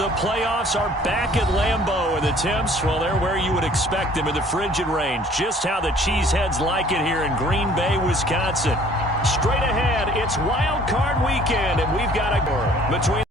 The playoffs are back at Lambeau, and the temps, well, they're where you would expect them in the frigid range. Just how the Cheeseheads like it here in Green Bay, Wisconsin. Straight ahead, it's Wild Card Weekend, and we've got a between.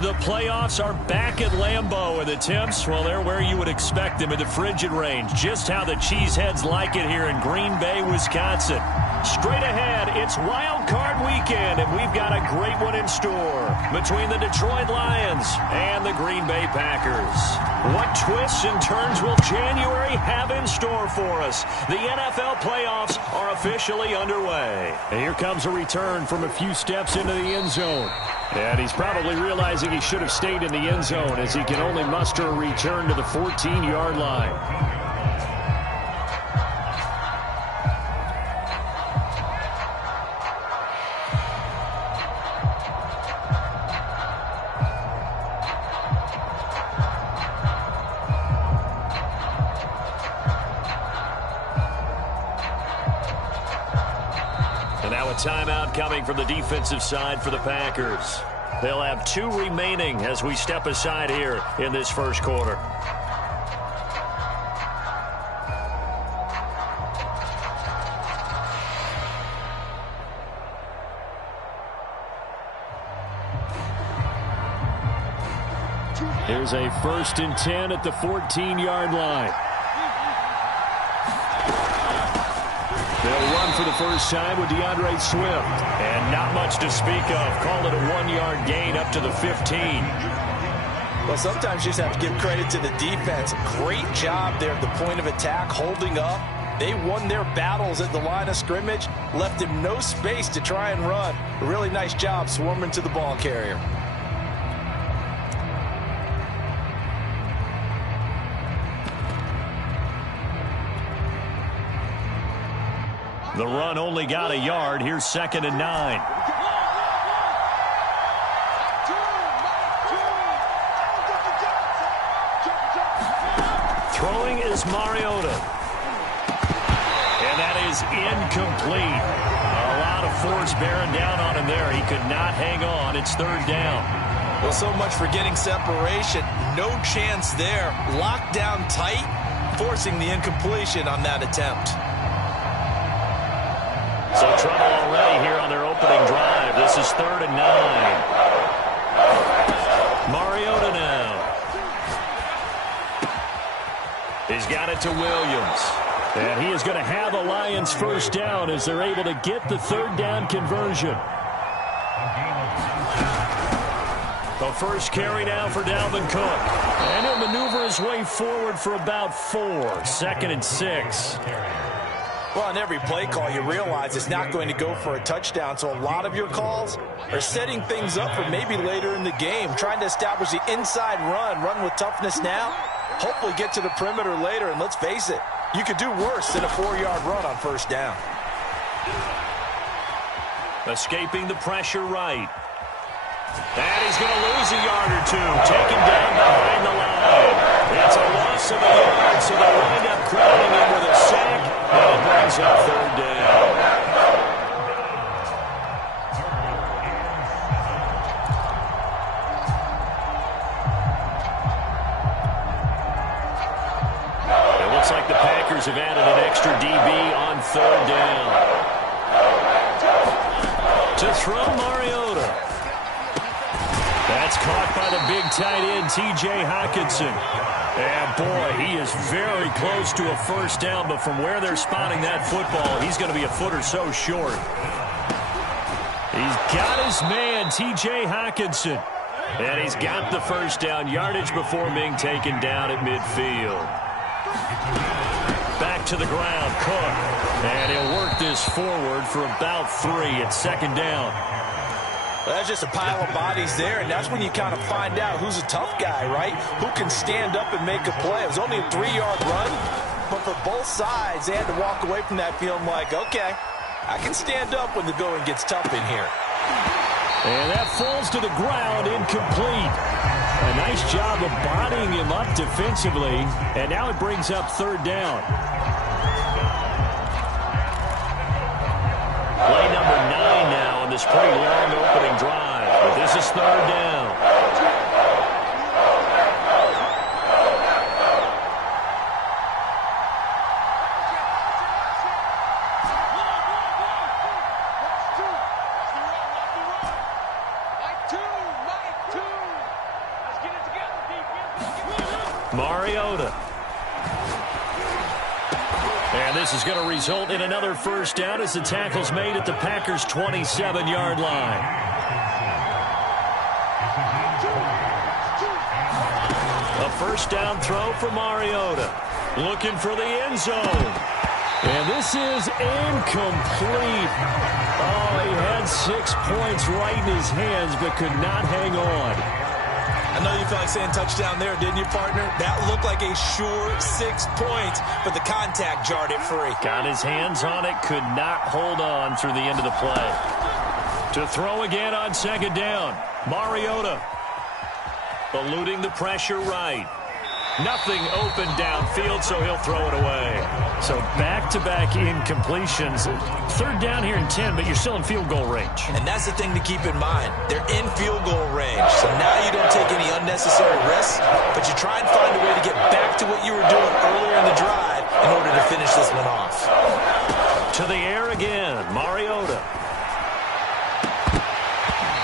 The playoffs are back at Lambeau, and the temps, well, they're where you would expect them in the frigid range. Just how the Cheeseheads like it here in Green Bay, Wisconsin. Straight ahead, it's Wild Card Weekend, and we've got a great one in store between the Detroit Lions and the Green Bay Packers. What twists and turns will January have in store for us? The NFL playoffs are officially underway. And here comes a return from a few steps into the end zone. And he's probably realizing he should have stayed in the end zone as he can only muster a return to the 14-yard line. Timeout coming from the defensive side for the Packers. They'll have 2 remaining as we step aside here in this first quarter. Here's a 1st and 10 at the 14-yard line. They'll run for the first time with DeAndre Swift. And not much to speak of. Call it a 1-yard gain up to the 15. Well, sometimes you just have to give credit to the defense. Great job there at the point of attack, holding up. They won their battles at the line of scrimmage, left him no space to try and run. A really nice job swarming to the ball carrier. The run only got a yard. Here's 2nd and 9. Throwing is Mariota. And that is incomplete. A lot of force bearing down on him there. He could not hang on. It's 3rd down. Well, so much for getting separation. No chance there. Locked down tight, forcing the incompletion on that attempt. So trouble already here on their opening drive. This is 3rd and 9. He's got it to Williams. And he is going to have a Lions first down as they're able to get the third down conversion. The first carry now for Dalvin Cook. And he'll maneuver his way forward for about 4. 2nd and 6. Well, on every play call, you realize it's not going to go for a touchdown, so a lot of your calls are setting things up for maybe later in the game, trying to establish the inside run with toughness now, hopefully get to the perimeter later, and let's face it, you could do worse than a 4-yard run on first down. Escaping the pressure right. And he's going to lose a yard or two, taken down behind the line. It's a loss of a yard, so they'll wind up crowding him with a sack, and it brings up third down. It looks like the Packers have added an extra DB on third down. To throw Mariota. That's caught by the big tight end, T.J. Hockenson. And, boy, he is very close to a first down, but from where they're spotting that football, he's going to be a foot or so short. He's got his man, T.J. Hockenson. And he's got the first down yardage before being taken down at midfield. Back to the ground, Cook. And he'll work this forward for about 3 at 2nd down. Well, that's just a pile of bodies there, and that's when you kind of find out who's a tough guy, right? Who can stand up and make a play. It was only a 3-yard run, but for both sides, they had to walk away from that feeling like, okay, I can stand up when the going gets tough in here. And that falls to the ground, incomplete. A nice job of bodying him up defensively, and now it brings up third down. Play number 9 now on this pretty long opening drive. But this is third down. Mariota. And this is going to result in another first down as the tackle's made at the Packers' 27-yard line. A first down throw for Mariota. Looking for the end zone. And this is incomplete. Oh, he had 6 points right in his hands but could not hang on. I know you felt like saying touchdown there, didn't you, partner? That looked like a sure 6 points, but the contact jarred it free. Got his hands on it, could not hold on through the end of the play. To throw again on 2nd down, Mariota. Eluding the pressure right. Nothing open downfield, so he'll throw it away. So back-to-back incompletions. Third down here in 10, but you're still in field goal range. And that's the thing to keep in mind. They're in field goal range. So now you don't take any unnecessary risks, but you try and find a way to get back to what you were doing earlier in the drive in order to finish this one off. To the air again, Mariota.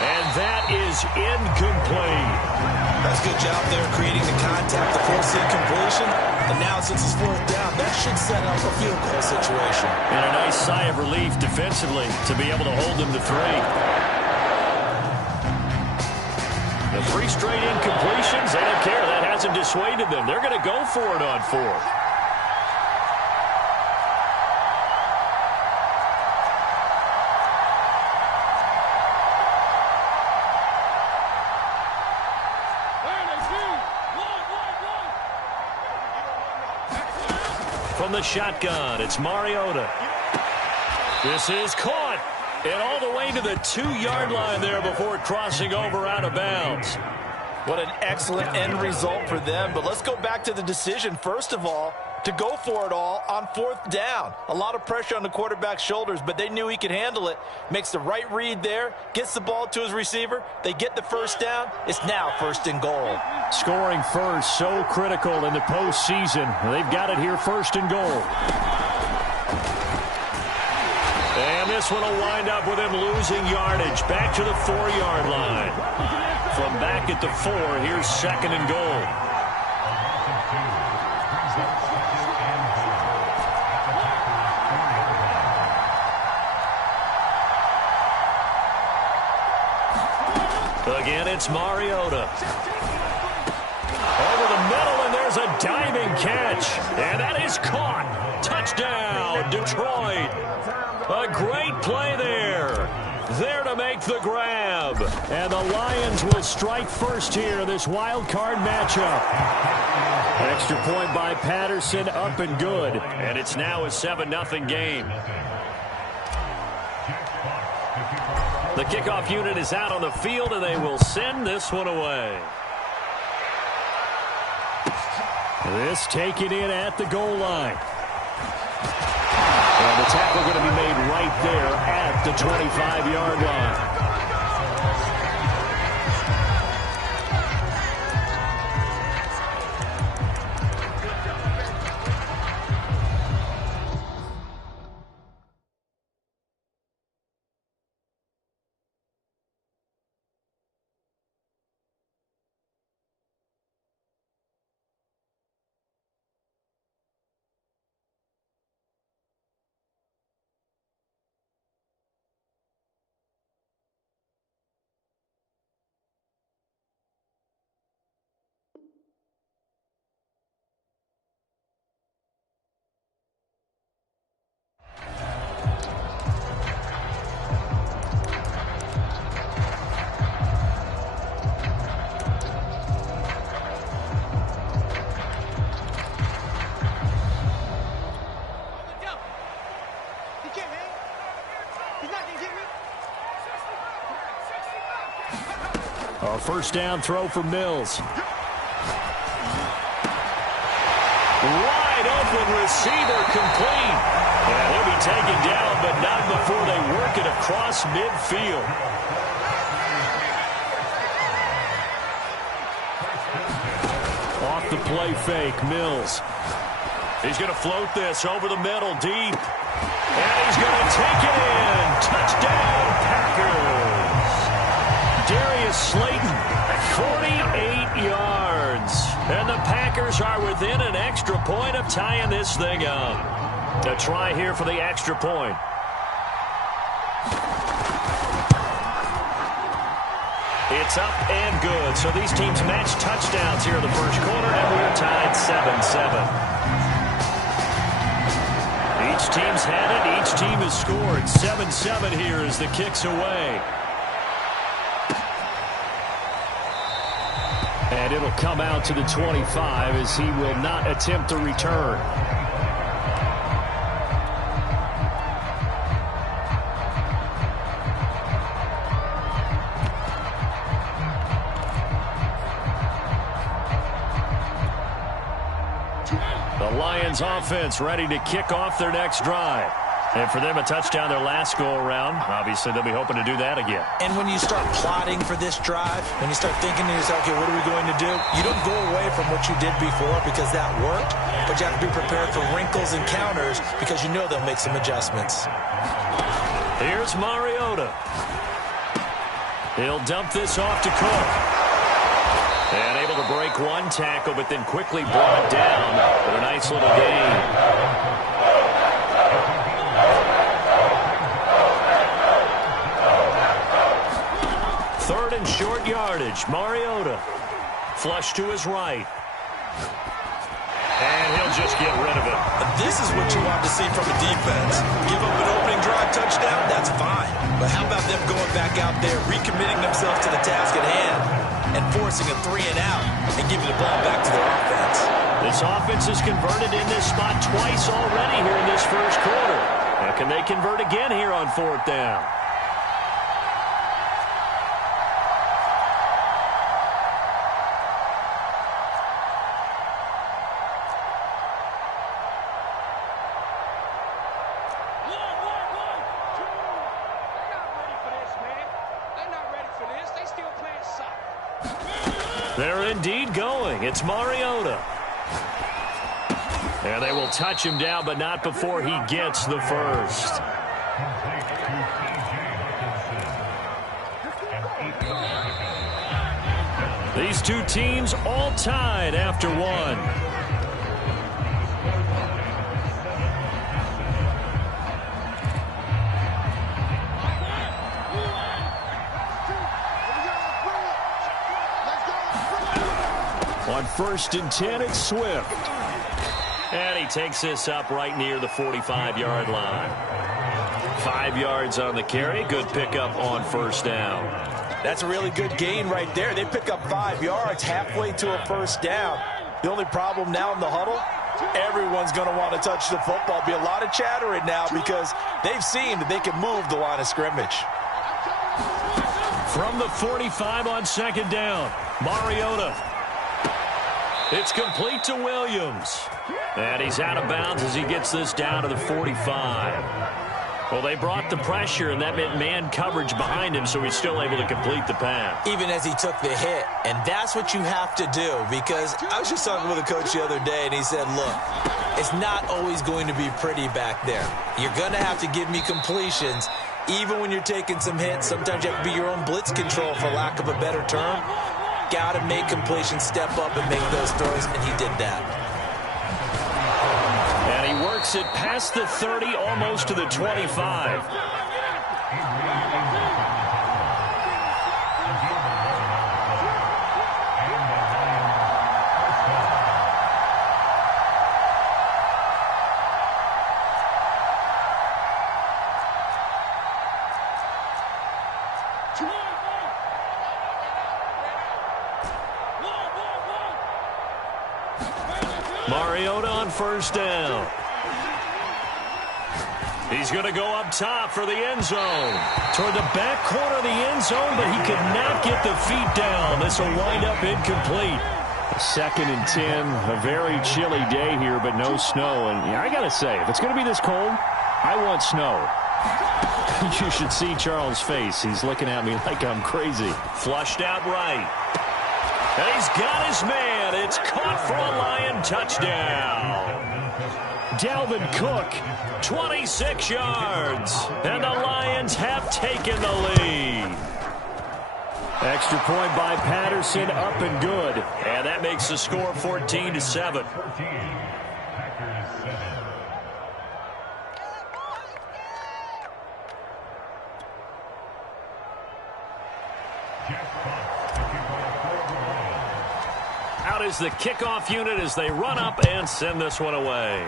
And that is incomplete. That's a good job there creating the contact, the force incompletion. And now since it's 4th down, that should set up a field goal situation. And a nice sigh of relief defensively to be able to hold them to 3. The 3 straight incompletions, they don't care. That hasn't dissuaded them. They're going to go for it on 4th. From the shotgun, it's Mariota. This is caught. And all the way to the 2-yard line there before crossing over out of bounds. What an excellent end result for them. But let's go back to the decision, first of all, to go for it all on 4th down. A lot of pressure on the quarterback's shoulders, but they knew he could handle it. Makes the right read there, gets the ball to his receiver. They get the first down. It's now 1st and goal. Scoring first, so critical in the postseason. They've got it here, 1st and goal. And this one will wind up with him losing yardage. Back to the 4-yard line. From back at the 4, here's 2nd and goal. Again, it's Mariota. Over the middle, and there's a diving catch. And that is caught. Touchdown, Detroit. A great play there. There to make the grab. And the Lions will strike first here in this wild card matchup. Extra point by Patterson, up and good. And it's now a 7-0 game. The kickoff unit is out on the field, and they will send this one away. This taken in at the goal line. And the tackle going to be made right there at the 25-yard line. A first down throw for Mills. Wide open receiver complete. And he'll be taken down, but not before they work it across midfield. Off the play fake, Mills. He's going to float this over the middle, deep. And he's going to take it in. Touchdown, Packers. Darius Slayton, 48 yards. And the Packers are within an extra point of tying this thing up. A try here for the extra point. It's up and good. So these teams match touchdowns here in the first quarter, and we're tied 7-7. Each team's had it. Each team has scored. 7-7 here as the kick's away. And it'll come out to the 25 as he will not attempt to return. The Lions offense ready to kick off their next drive. And for them, a touchdown their last go-around. Obviously, they'll be hoping to do that again. And when you start plotting for this drive, when you start thinking to yourself, okay, what are we going to do? You don't go away from what you did before because that worked, but you have to be prepared for wrinkles and counters because you know they'll make some adjustments. Here's Mariota. He'll dump this off to Cook. And able to break one tackle, but then quickly brought down for a nice little gain. Third and short yardage. Mariota. Flush to his right. And he'll just get rid of it. This is what you want to see from a defense. Give up an opening drive touchdown, that's fine. But how about them going back out there, recommitting themselves to the task at hand, and forcing a 3-and-out and giving the ball back to their offense. This offense has converted in this spot twice already here in this first quarter. Now, can they convert again here on fourth down? They're indeed going. It's Mariota. And they will touch him down, but not before he gets the first. These two teams all tied after one. On 1st and 10, it's Swift. And he takes this up right near the 45-yard line. 5 yards on the carry. Good pickup on 1st down. That's a really good gain right there. They pick up 5 yards halfway to a 1st down. The only problem now in the huddle, everyone's going to want to touch the football. Be a lot of chattering now because they've seen that they can move the line of scrimmage. From the 45 on 2nd down, Mariota. It's complete to Williams. And he's out of bounds as he gets this down to the 45. Well, they brought the pressure, and that meant man coverage behind him, so he's still able to complete the pass. Even as he took the hit, and that's what you have to do, because I was just talking with a coach the other day, and he said, look, it's not always going to be pretty back there. You're going to have to give me completions, even when you're taking some hits. Sometimes you have to be your own blitz control, for lack of a better term. Got to make completions, step up, and make those throws, and he did that. And he works it past the 30, almost to the 25. Mariota on 1st down. He's going to go up top for the end zone. Toward the back corner of the end zone, but he could not get the feet down. This will wind up incomplete. 2nd and 10, a very chilly day here, but no snow. And yeah, I got to say, if it's going to be this cold, I want snow. You should see Charles' face. He's looking at me like I'm crazy. Flushed out right. And he's got his man. It's caught for a Lion touchdown. Dalvin Cook, 26 yards. And the Lions have taken the lead. Extra point by Patterson, up and good. And that makes the score 14-7. Out is the kickoff unit as they run up and send this one away.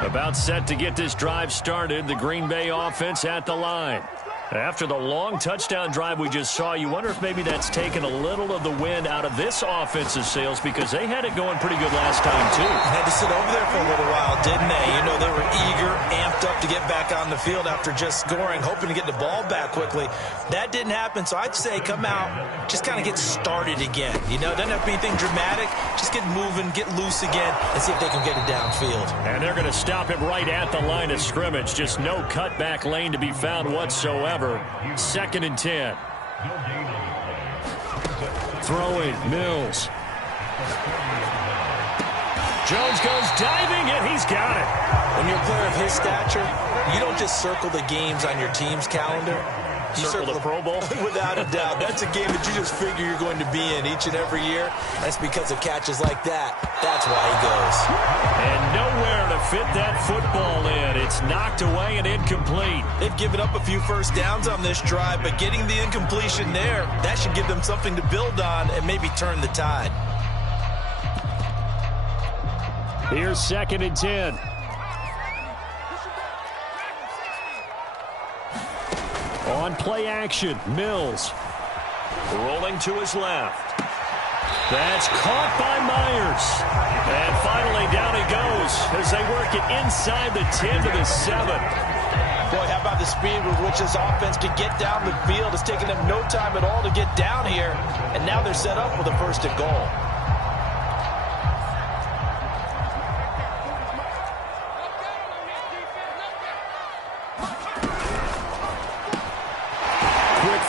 About set to get this drive started. The Green Bay offense at the line. After the long touchdown drive we just saw, you wonder if maybe that's taken a little of the wind out of this offensive sails, because they had it going pretty good last time, too. Had to sit over there for a little while, didn't they? You know, they were eager, amped up to get back on the field after just scoring, hoping to get the ball back quickly. That didn't happen, so I'd say come out, just kind of get started again. You know, it doesn't have to be anything dramatic. Just get moving, get loose again, and see if they can get it downfield. And they're going to stop him right at the line of scrimmage. Just no cutback lane to be found whatsoever. 2nd and 10. Throwing, Mills. Jones goes diving, and he's got it. When you're a player of his stature, you don't just circle the games on your team's calendar. You circle the Pro Bowl? Without a doubt. That's a game that you just figure you're going to be in each and every year. That's because of catches like that. That's why he goes. And nowhere to fit that football in. It's knocked away and incomplete. They've given up a few first downs on this drive, but getting the incompletion there, that should give them something to build on and maybe turn the tide. Here's 2nd and 10. On play action, Mills. Rolling to his left. That's caught by Myers. And finally down he goes as they work it inside the 10 to the 7. Boy, how about the speed with which this offense can get down the field? It's taken them no time at all to get down here. And now they're set up with a 1st and goal.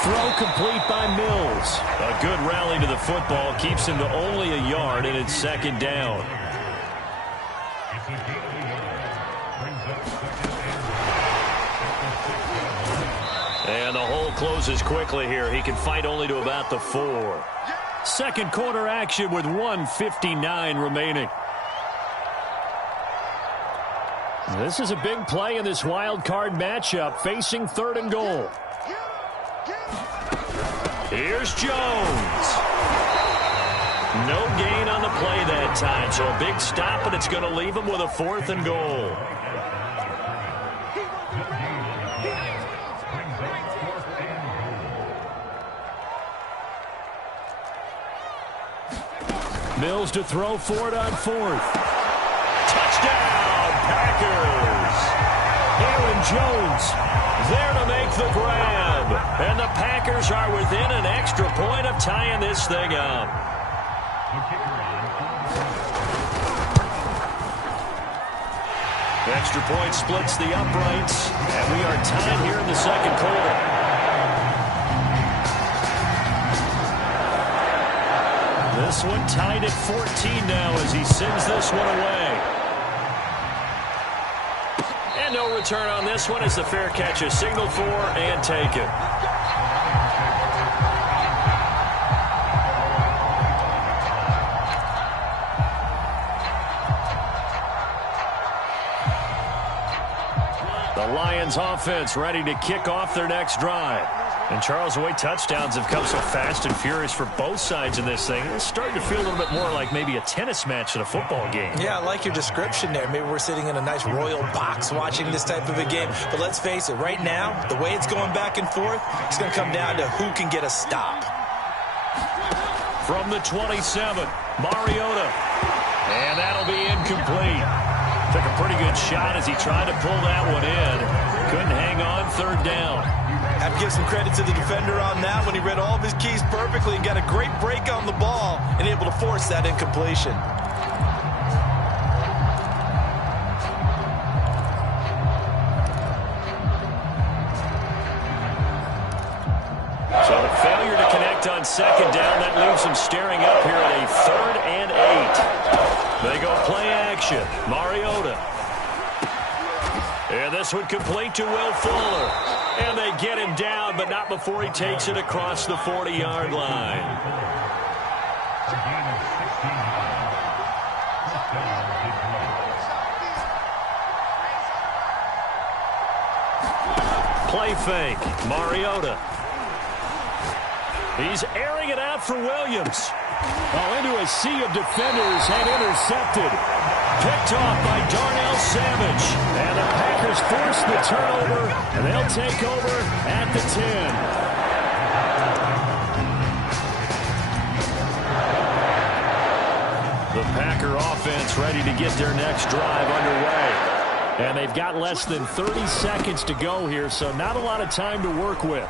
Throw complete by Mills. A good rally to the football keeps him to only a yard, and it's 2nd down. And the hole closes quickly here. He can fight only to about the 4. Second quarter action with 1:59 remaining. This is a big play in this wild card matchup, facing 3rd and goal. Here's Jones. No gain on the play that time, so a big stop, and it's going to leave him with a 4th and goal. Mills to throw for it on 4th. Touchdown, Packers. Aaron Jones there to make the grab. And the Packers are within an extra point of tying this thing up. Extra point splits the uprights, and we are tied here in the second quarter. This one tied at 14 now as he sends this one away. And no return on this one as the fair catch is signaled for and taken. The Lions offense ready to kick off their next drive. And Charles, the way touchdowns have come so fast and furious for both sides in this thing, it's starting to feel a little bit more like maybe a tennis match in a football game. Yeah, I like your description there. Maybe we're sitting in a nice royal box watching this type of a game. But let's face it, right now, the way it's going back and forth, it's going to come down to who can get a stop. From the 27, Mariota. And that'll be incomplete. Took a pretty good shot as he tried to pull that one in. Couldn't hang on 3rd down. Have to give some credit to the defender on that when he read all of his keys perfectly and got a great break on the ball and able to force that incompletion. So the failure to connect on 2nd down, that leaves him staring up here at a 3rd and 8. They go play action. Mariota. And this one complete to Will Fuller. And they get him down, but not before he takes it across the 40-yard line. Play fake. Mariota. He's airing it out for Williams. Oh, into a sea of defenders and intercepted. Picked off by Darnell Savage. And the Packers force the turnover, and they'll take over at the 10. The Packer offense ready to get their next drive underway. And they've got less than 30 seconds to go here, so not a lot of time to work with.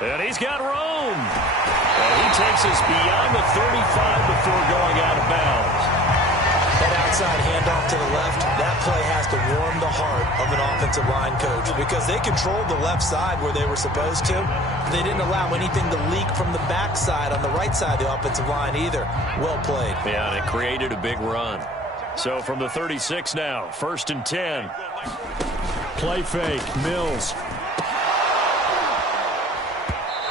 And he's got room. And he takes us beyond the 35 before going out of bounds. That outside handoff to the left, that play has to warm the heart of an offensive line coach because they controlled the left side where they were supposed to. They didn't allow anything to leak from the backside on the right side of the offensive line either. Well played. Yeah, and it created a big run. So from the 36 now, 1st and 10. Play fake, Mills.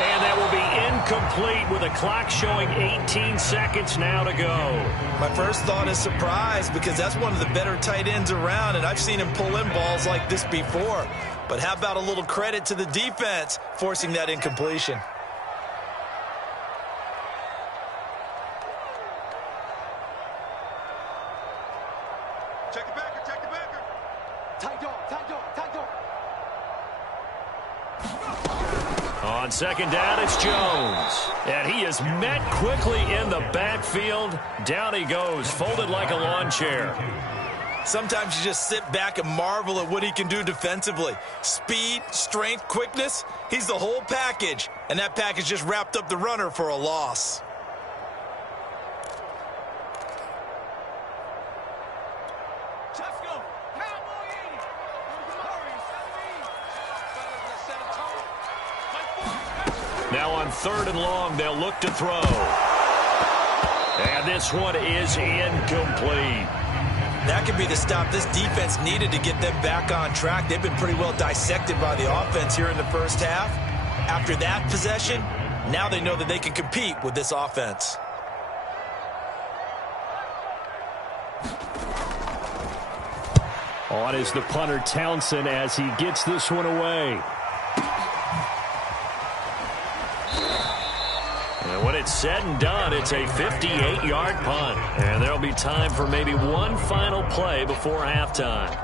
And that will be incomplete with a clock showing 18 seconds now to go. My first thought is surprise because that's one of the better tight ends around, and I've seen him pull in balls like this before. But how about a little credit to the defense forcing that incompletion? Check the backer, check the backer. Tight dog, tight dog, tight dog. On 2nd down, it's Jones. And he is met quickly in the backfield. Down he goes, folded like a lawn chair. Sometimes you just sit back and marvel at what he can do defensively. Speed, strength, quickness, he's the whole package. And that package just wrapped up the runner for a loss. Now on 3rd and long, they'll look to throw. And this one is incomplete. That could be the stop this defense needed to get them back on track. They've been pretty well dissected by the offense here in the first half. After that possession, Now they know that they can compete with this offense. On is the punter Townsend as he gets this one away. And when it's said and done, it's a 58-yard punt. And there'll be time for maybe one final play before halftime.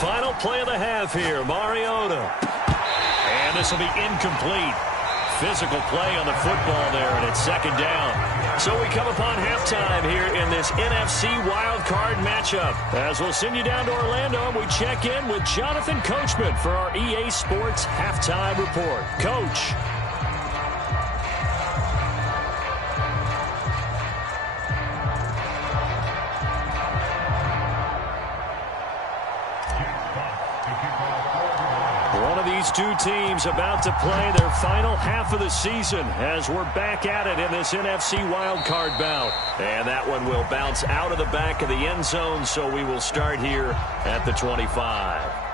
Final play of the half here, Mariota. And this will be incomplete. Physical play on the football there, and it's second down. So we come upon halftime here in this NFC wildcard matchup. As we'll send you down to Orlando, and we check in with Jonathan Coachman for our EA Sports Halftime Report. Coach. These two teams about to play their final half of the season as we're back at it in this NFC wildcard bout. And that one will bounce out of the back of the end zone, so we will start here at the 25.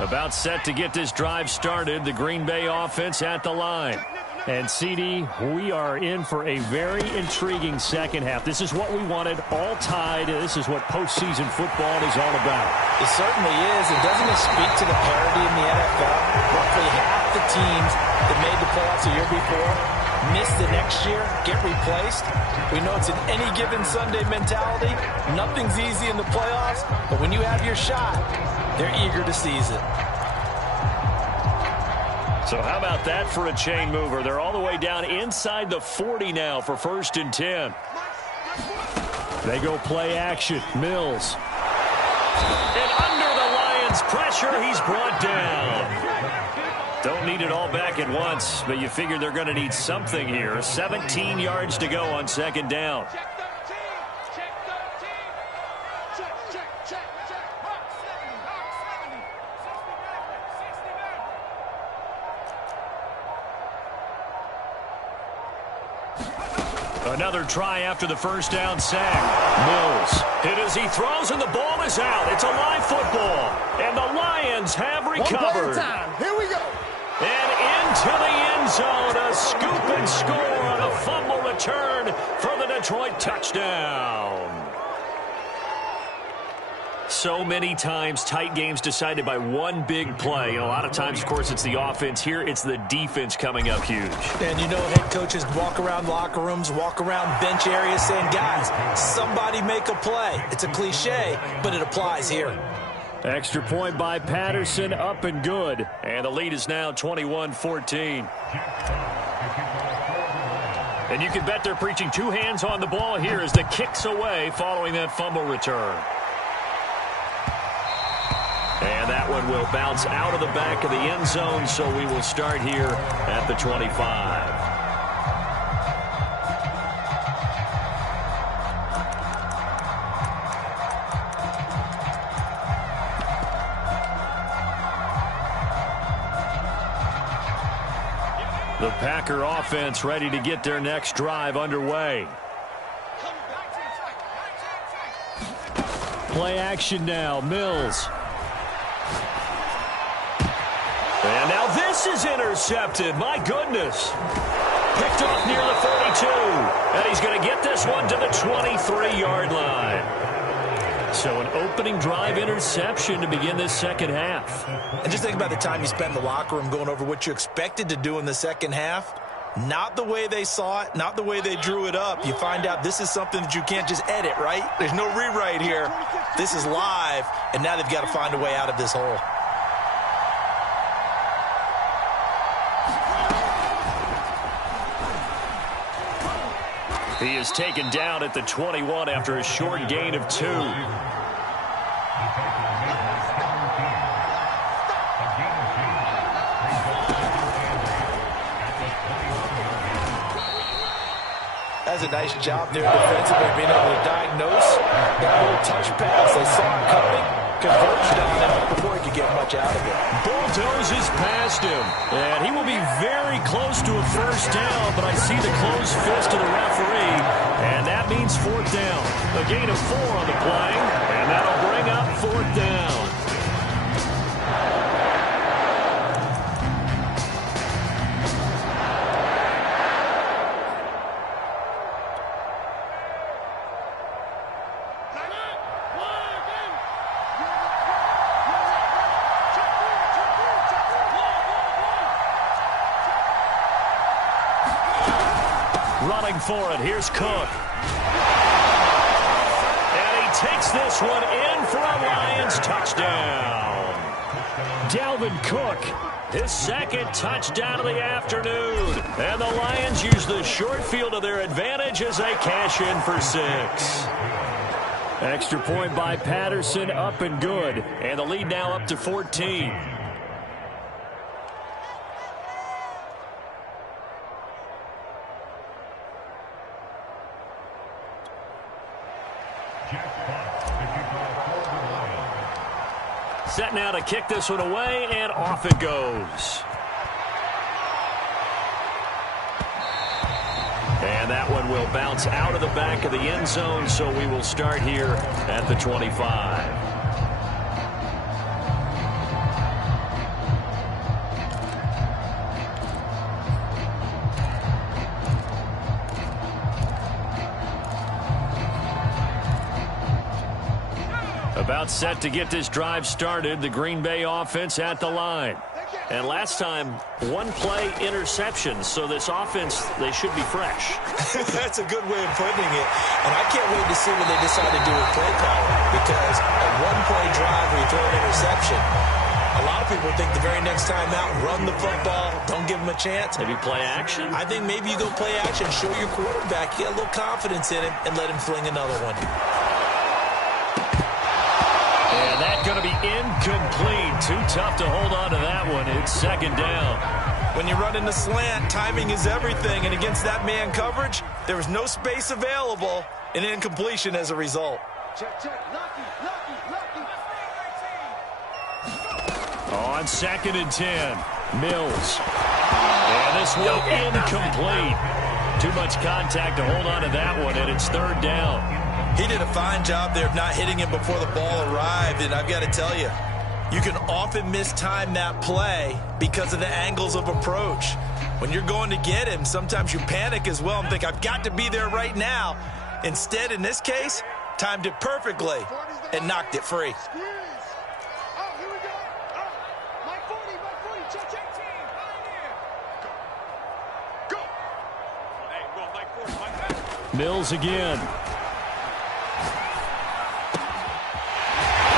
About set to get this drive started. The Green Bay offense at the line. And, CD, we are in for a very intriguing second half. This is what we wanted, all tied. This is what postseason football is all about. It certainly is. And doesn't it speak to the parity in the NFL? Roughly half the teams that made the playoffs a year before miss the next year, get replaced. We know it's an any given Sunday mentality. Nothing's easy in the playoffs, but when you have your shot, they're eager to seize it. So how about that for a chain mover? They're all the way down inside the 40 now for 1st and 10. They go play action. Mills. And under the Lions' pressure, he's brought down. Don't need it all back at once, but you figure they're going to need something here. 17 yards to go on second down. Another try after the first down sack. Mills hit as he throws, and the ball is out. It's a live football, and the Lions have recovered. Time. Here we go. And into the end zone, a scoop and score on a fumble return for the Detroit touchdown. So many times, tight games decided by one big play. A lot of times, of course, it's the offense. Here, it's the defense coming up huge. And you know, head coaches walk around locker rooms, walk around bench areas saying, guys, somebody make a play. It's a cliche, but it applies here. Extra point by Patterson, up and good. And the lead is now 21-14. And you can bet they're preaching two hands on the ball here as the kick's away following that fumble return. And that one will bounce out of the back of the end zone, so we will start here at the 25. The Packer offense ready to get their next drive underway. Play action now, Mills. And now this is intercepted. My goodness. Picked off near the 42. And he's going to get this one to the 23-yard line. So an opening drive interception to begin this second half. And just think about the time you spent in the locker room going over what you expected to do in the second half. Not the way they saw it, not the way they drew it up. You find out this is something that you can't just edit, right? There's no rewrite here. This is live, and now they've got to find a way out of this hole. He is taken down at the 21 after a short gain of 2. That's a nice job there defensively, being able to diagnose that little touch pass. They saw it coming, converged on him before he could get much out of it. Bulldozes past him, and he will be very close to a first down, but I see the closed fist of the referee, and that means fourth down. A gain of 4 on the play, and that'll bring up fourth down. Running for it, here's Cook. And he takes this one in for a Lions touchdown. Dalvin Cook, his second touchdown of the afternoon. And the Lions use the short field to their advantage as they cash in for 6. Extra point by Patterson, up and good. And the lead now up to 14. Set now to kick this one away, and off it goes. And that one will bounce out of the back of the end zone, so we will start here at the 25. About set to get this drive started, the Green Bay offense at the line. And last time, one play interception, so this offense, they should be fresh. That's a good way of putting it. And I can't wait to see what they decide to do with play calling, because a one-play drive where you throw an interception, a lot of people think the very next time out, run the football, don't give them a chance. Maybe play action? I think maybe you go play action, show your quarterback, you got a little confidence in him, and let him fling another one. And that's going to be incomplete. Too tough to hold on to that one. It's second down. When you run in the slant, timing is everything. And against that man coverage, there was no space available, and incompletion as a result. Check, check. Lucky. On 2nd and 10, Mills. And this one incomplete. Too much contact to hold on to that one, and it's third down. He did a fine job there of not hitting him before the ball arrived, and I've got to tell you, you can often mistime that play because of the angles of approach. When you're going to get him, sometimes you panic as well and think, I've got to be there right now. Instead, in this case, timed it perfectly and knocked it free. Mills again.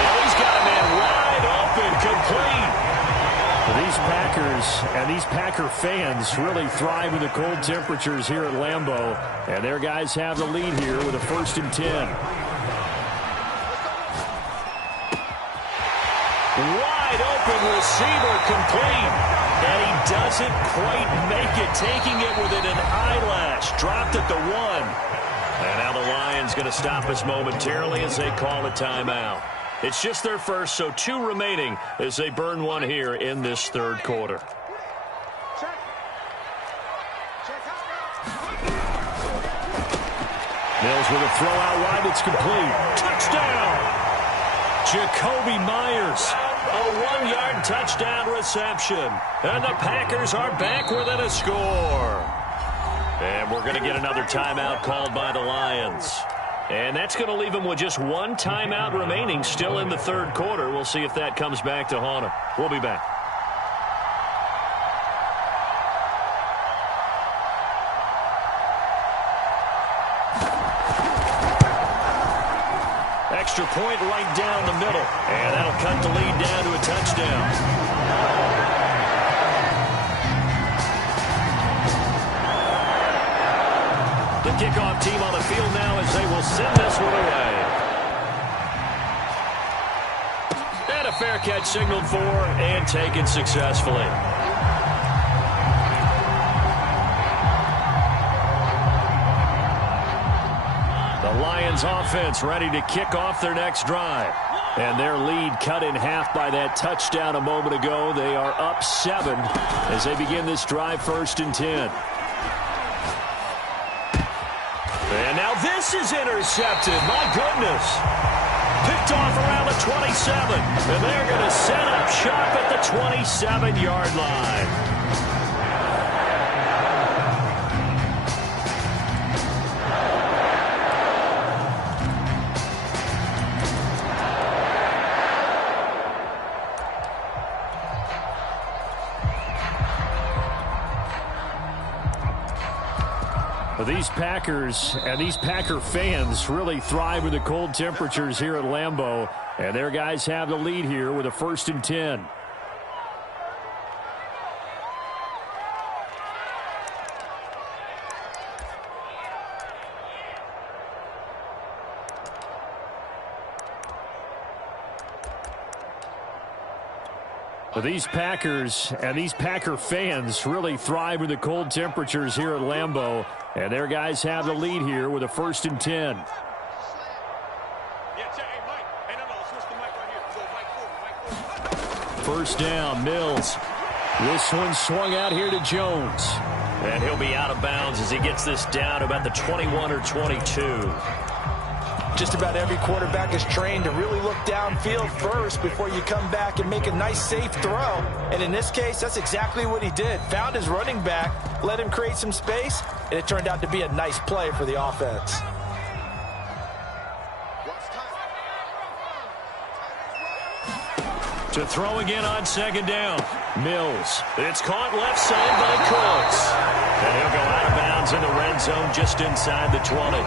He's got a man wide open, complete. These Packers and these Packer fans really thrive in the cold temperatures here at Lambeau. And their guys have the lead here with a 1st and 10. Wide open receiver, complete. And he doesn't quite make it, taking it within an eyelash. Dropped at the 1. And now the Lions going to stop us momentarily as they call a timeout. It's just their first, so 2 remaining as they burn one here in this third quarter. Mills with a throw out wide. It's complete. Touchdown! Jacoby Myers. A 1-yard touchdown reception. And the Packers are back within a score. And we're going to get another timeout called by the Lions. And that's going to leave them with just 1 timeout remaining still in the third quarter. We'll see if that comes back to haunt them. We'll be back. Extra point right down the middle. And that'll cut the lead down to a touchdown. The kickoff team on the field now as they will send this one away. And a fair catch signaled for and taken successfully. The Lions offense ready to kick off their next drive. And their lead cut in half by that touchdown a moment ago. They are up 7 as they begin this drive, 1st and 10. And now this is intercepted. My goodness. Picked off around the 27. And they're going to set up shop at the 27-yard line. These Packers and these Packer fans really thrive with the cold temperatures here at Lambeau. And their guys have the lead here with a 1st and 10. But these Packers and these Packer fans really thrive with the cold temperatures here at Lambeau. And their guys have the lead here with a 1st and 10. First down, Mills. This one swung out here to Jones. And he'll be out of bounds as he gets this down about the 21 or 22. Just about every quarterback is trained to really look downfield first before you come back and make a nice, safe throw. And in this case, that's exactly what he did. Found his running back, let him create some space, and it turned out to be a nice play for the offense. To throw again on 2nd down. Mills. It's caught left side by Cooks. And he'll go out of bounds in the red zone just inside the 20.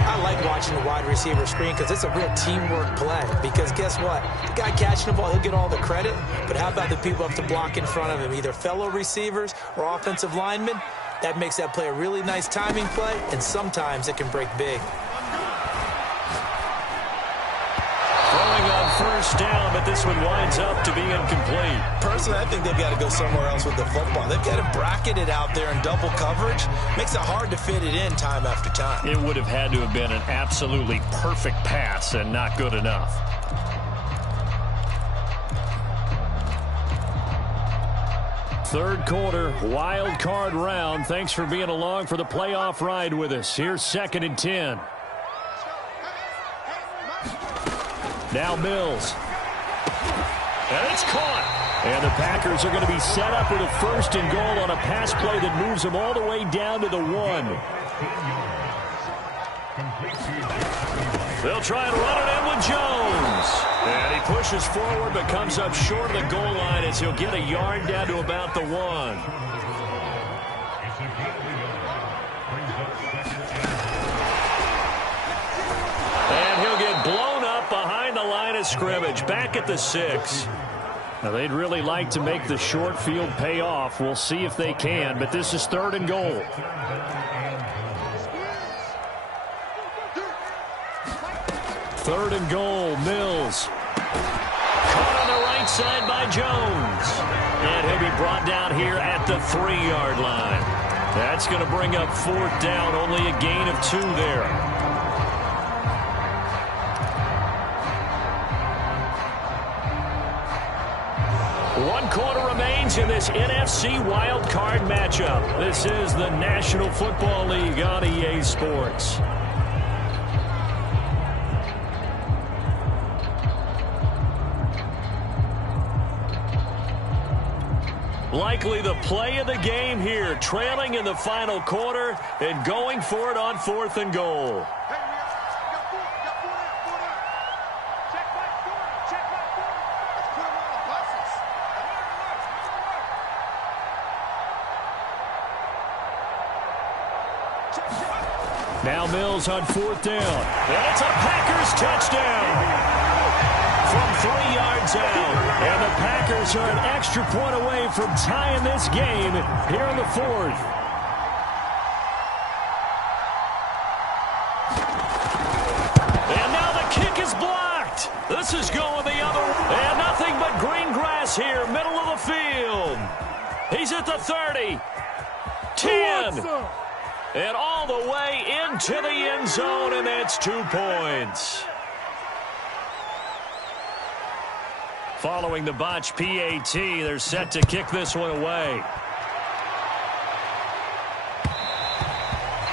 I like watching the wide receiver screen because it's a real teamwork play. Because guess what? The guy catching the ball, he'll get all the credit. But how about the people who have to block in front of him, either fellow receivers or offensive linemen? That makes that play a really nice timing play, and sometimes it can break big. Throwing on 1st down, but this one winds up to be incomplete. Personally, I think they've got to go somewhere else with the football. They've got to bracket it out there in double coverage. Makes it hard to fit it in time after time. It would have had to have been an absolutely perfect pass and not good enough. Third quarter, wild card round. Thanks for being along for the playoff ride with us. Here's 2nd and 10. Now Mills. And it's caught. And the Packers are going to be set up with a 1st and goal on a pass play that moves them all the way down to the 1. They'll try and run it in with Jones. And he pushes forward but comes up short of the goal line as he'll get a yard down to about the 1. And he'll get blown up behind the line of scrimmage, back at the 6. Now, they'd really like to make the short field pay off. We'll see if they can, but this is 3rd and goal. Third and goal, Mills. Caught on the right side by Jones. And he'll be brought down here at the 3-yard line. That's going to bring up 4th down, only a gain of 2 there. One quarter remains in this NFC wildcard matchup. This is the National Football League on EA Sports. Likely the play of the game here, trailing in the final quarter and going for it on 4th and goal. Now Mills on 4th down. And it's a Packers touchdown from 3 yards out. And the Packers are an extra point away from tying this game here in the 4th. And now the kick is blocked. This is going the other way. And nothing but green grass here, middle of the field. He's at the 30. 10. And all the way into the end zone, and that's 2 points. Following the botch PAT, they're set to kick this one away.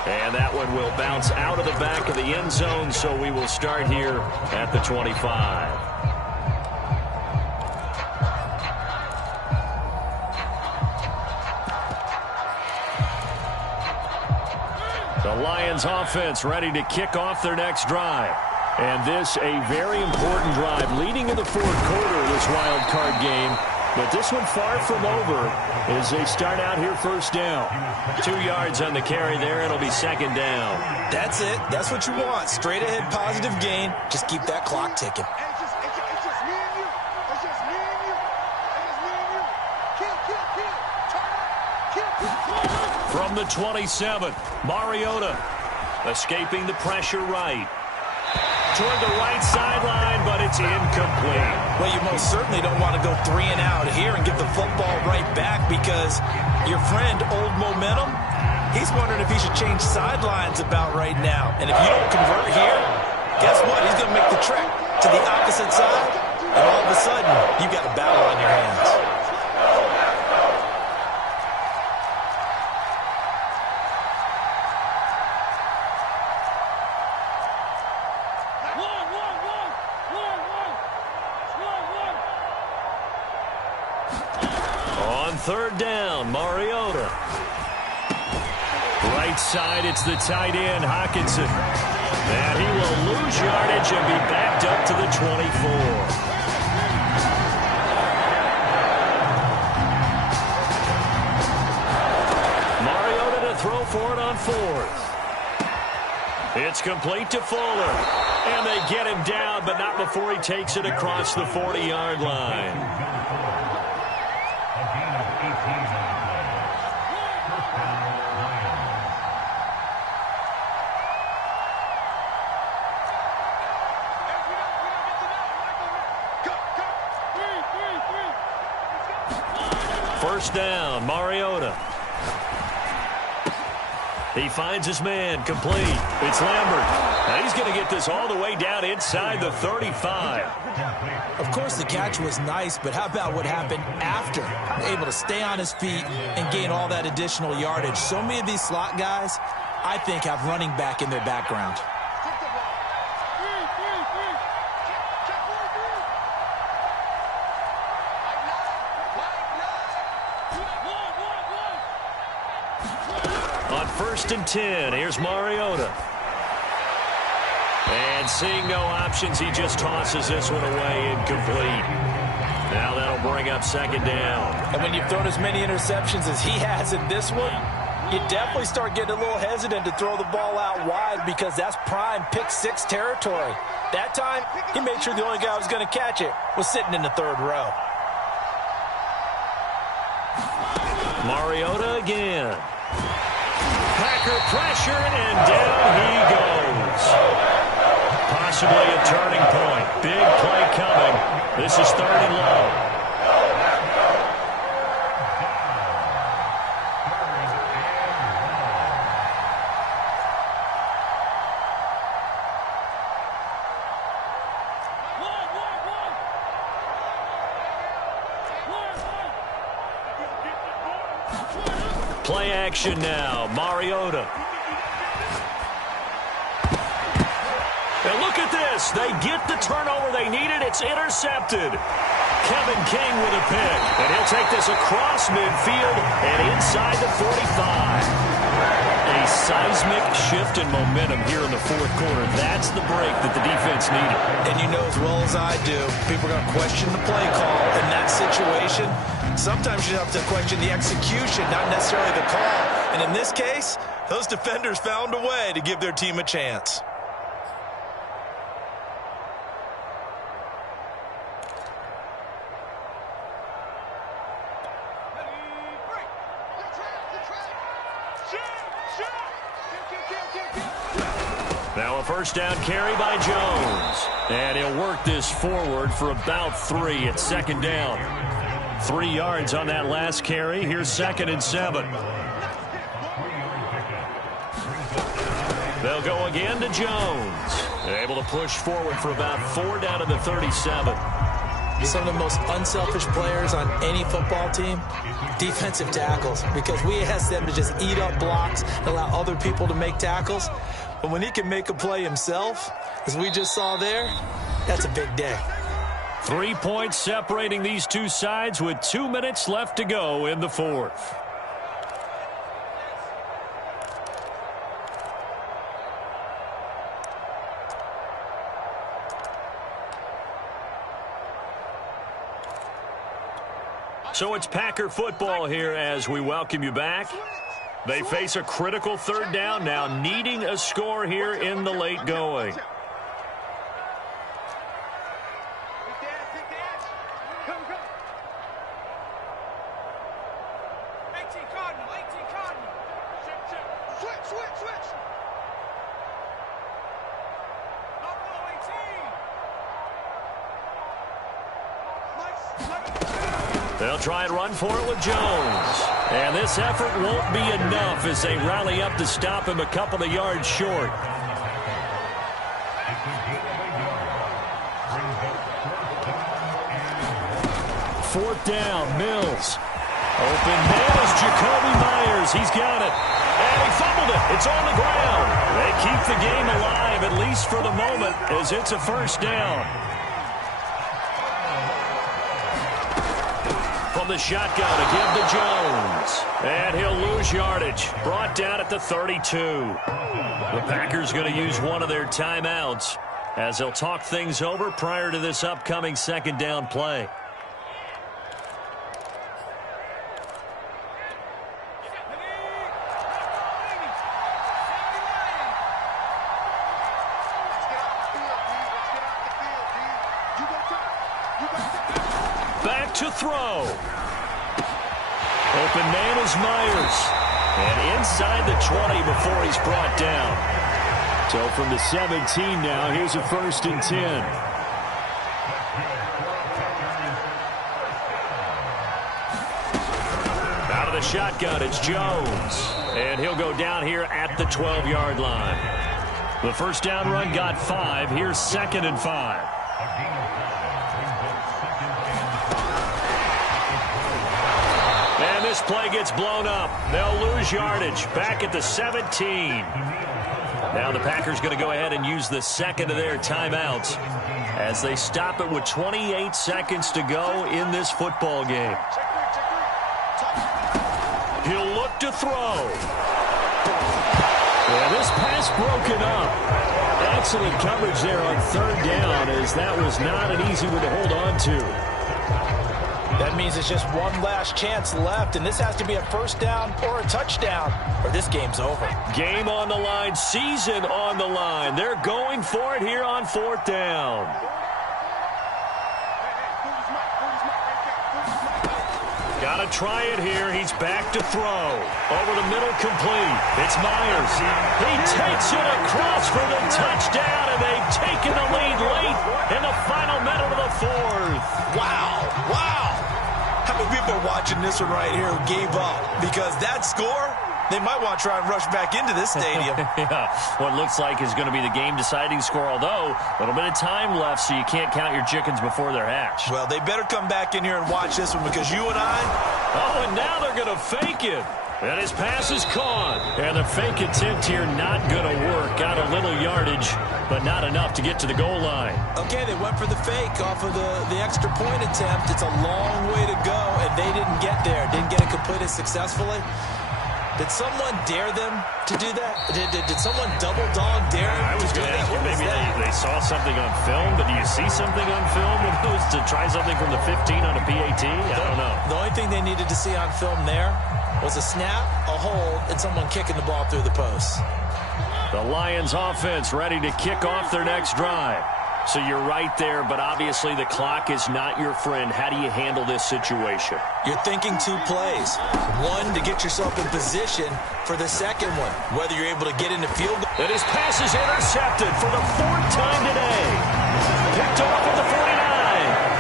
And that one will bounce out of the back of the end zone, so we will start here at the 25. The Lions offense ready to kick off their next drive. And this a very important drive leading in the fourth quarter of this wild card game. But this one far from over as they start out here first down. 2 yards on the carry there. It'll be second down. That's it. That's what you want. Straight ahead positive gain. Just keep that clock ticking. It's just me and you. It's just me and you. It's just me and you. Kill. Turn. Kill. From the 27, Mariota escaping the pressure right. Toward the right sideline, but it's incomplete. Well, you most certainly don't want to go 3 and out here and give the football right back because your friend, Old Momentum, he's wondering if he should change sidelines about right now. And if you don't convert here, guess what? He's going to make the trek to the opposite side, and all of a sudden, you got a battle on your hands. Third down, Mariota. Right side, it's the tight end, Hockenson. And he will lose yardage and be backed up to the 24. Mariota to throw for it on fourth. It's complete to Fuller. And they get him down, but not before he takes it across the 40-yard line. First down, Mariota. He finds his man, complete. It's Lambert. Now he's going to get this all the way down inside the 35. Of course, the catch was nice, but how about what happened after? Able to stay on his feet and gain all that additional yardage. So many of these slot guys, I think, have running back in their background. First and 10. Here's Mariota. And seeing no options, he just tosses this one away, incomplete. Now that'll bring up second down. And when you've thrown as many interceptions as he has in this one, you definitely start getting a little hesitant to throw the ball out wide because that's prime pick six territory. That time, he made sure the only guy who was going to catch it was sitting in the third row. Mariota again. Packer pressure, and down he goes. Possibly a turning point. Big play coming. This is third and long. Play action now, Mariota. And look at this. They get the turnover they needed. It's intercepted. Kevin King with a pick. And he'll take this across midfield and inside the 45. A seismic shift in momentum here in the fourth quarter. That's the break that the defense needed. And you know as well as I do, people are going to question the play call in that situation. Sometimes you have to question the execution, not necessarily the call. And in this case, those defenders found a way to give their team a chance. Now a first down carry by Jones. And he'll work this forward for about 3 at second down. 3 yards on that last carry. Here's 2nd and 7. They'll go again to Jones. Able to push forward for about 4 down to the 37. Some of the most unselfish players on any football team, defensive tackles, because we ask them to just eat up blocks and allow other people to make tackles. But when he can make a play himself, as we just saw there, that's a big day. 3 points separating these two sides with 2 minutes left to go in the fourth. So it's Packer football here as we welcome you back. They face a critical third down now, needing a score here in the late going. They'll try and run for it with Jones. And this effort won't be enough as they rally up to stop him a couple of yards short. Fourth down, Mills. Open man is Jacoby Myers. He's got it. And he fumbled it. It's on the ground. They keep the game alive, at least for the moment, as it's a first down. From the shotgun to give to Jones. And he'll lose yardage. Brought down at the 32. The Packers going to use one of their timeouts as they'll talk things over prior to this upcoming second down play. Back to throw. Open man is Myers. And inside the 20 before he's brought down. So from the 17 now, here's a 1st and 10. Out of the shotgun, it's Jones. And he'll go down here at the 12-yard line. The first down run got 5. Here's 2nd and 5. And this play gets blown up. They'll lose yardage. Back at the 17. Now the Packers going to go ahead and use the second of their timeouts as they stop it with 28 seconds to go in this football game. He'll look to throw. And this pass broken up. Excellent coverage there on 3rd down, as that was not an easy one to hold on to. That means it's just one last chance left, and this has to be a first down or a touchdown, or this game's over. Game on the line, season on the line. They're going for it here on 4th down. Got to try it here. He's back to throw. Over the middle, complete. It's Myers. He takes it across for the touchdown, and they've taken the lead late in the final minute of the 4th. Wow, wow. How many people are watching this one right here who gave up? Because that score, they might want to try and rush back into this stadium. Yeah, what looks like is going to be the game-deciding score, although a little bit of time left, so you can't count your chickens before they're hatched. Well, they better come back in here and watch this one, because you and I... Oh, and now they're going to fake it. And his pass is caught. And the fake attempt here not going to work. Got a little yardage, but not enough to get to the goal line. Okay, they went for the fake off of the extra point attempt. It's a long way to go, and they didn't get there. Didn't get it completed successfully. Did someone dare them to do that? Did someone double dog dare them? I was going to ask you, maybe they saw something on film, but do you see something on film with those to try something from the 15 on a PAT? I don't know. The only thing they needed to see on film there was a snap, a hold, and someone kicking the ball through the post. The Lions offense ready to kick off their next drive. So you're right there, but obviously the clock is not your friend. How do you handle this situation? You're thinking 2 plays. One, to get yourself in position for the second one, whether you're able to get into field goal. And his pass is intercepted for the 4th time today. Picked off at the 49.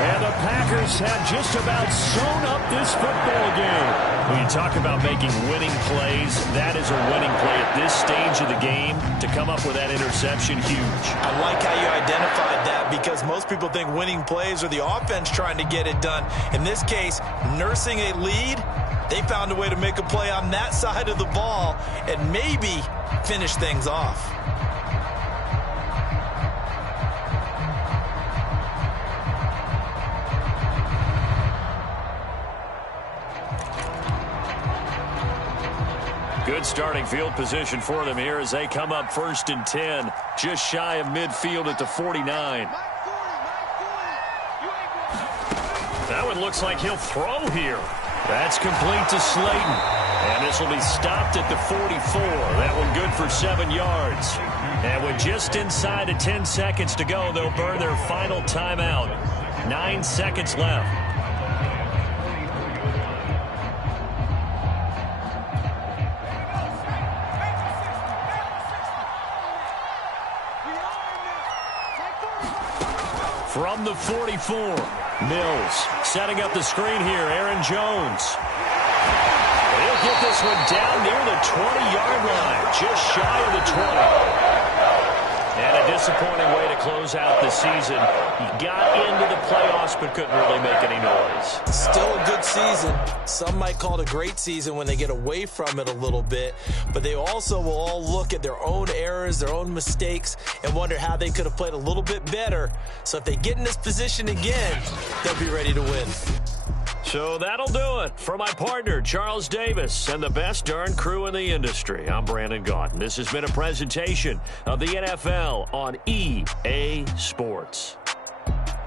And the Packers have just about sewn up this football game. When you talk about making winning plays, that is a winning play at this stage of the game to to come up with that interception huge. I like how you identified that because most people think winning plays are the offense trying to get it done. In this case, nursing a lead, they found a way to make a play on that side of the ball and maybe finish things off. Good starting field position for them here as they come up 1st and 10, just shy of midfield at the 49. That one looks like he'll throw here. That's complete to Slayton. And this will be stopped at the 44. That one good for 7 yards. And with just inside of 10 seconds to go, they'll burn their final timeout. 9 seconds left. From the 44, Mills setting up the screen here. Aaron Jones. He'll get this one down near the 20-yard line, just shy of the 20. And a disappointing way to close out the season. He got into the playoffs but couldn't really make any noise. Still a good season. Some might call it a great season when they get away from it a little bit, but they also will all look at their own errors, their own mistakes, and wonder how they could have played a little bit better. So if they get in this position again, they'll be ready to win. So that'll do it for my partner, Charles Davis, and the best darn crew in the industry. I'm Brandon Gaudin. This has been a presentation of the NFL on EA Sports.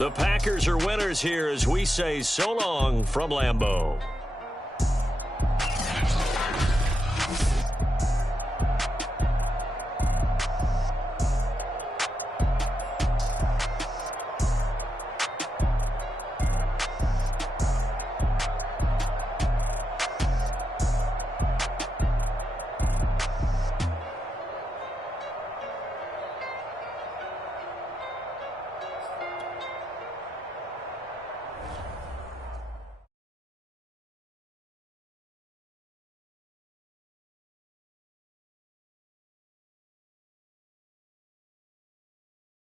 The Packers are winners here as we say so long from Lambeau.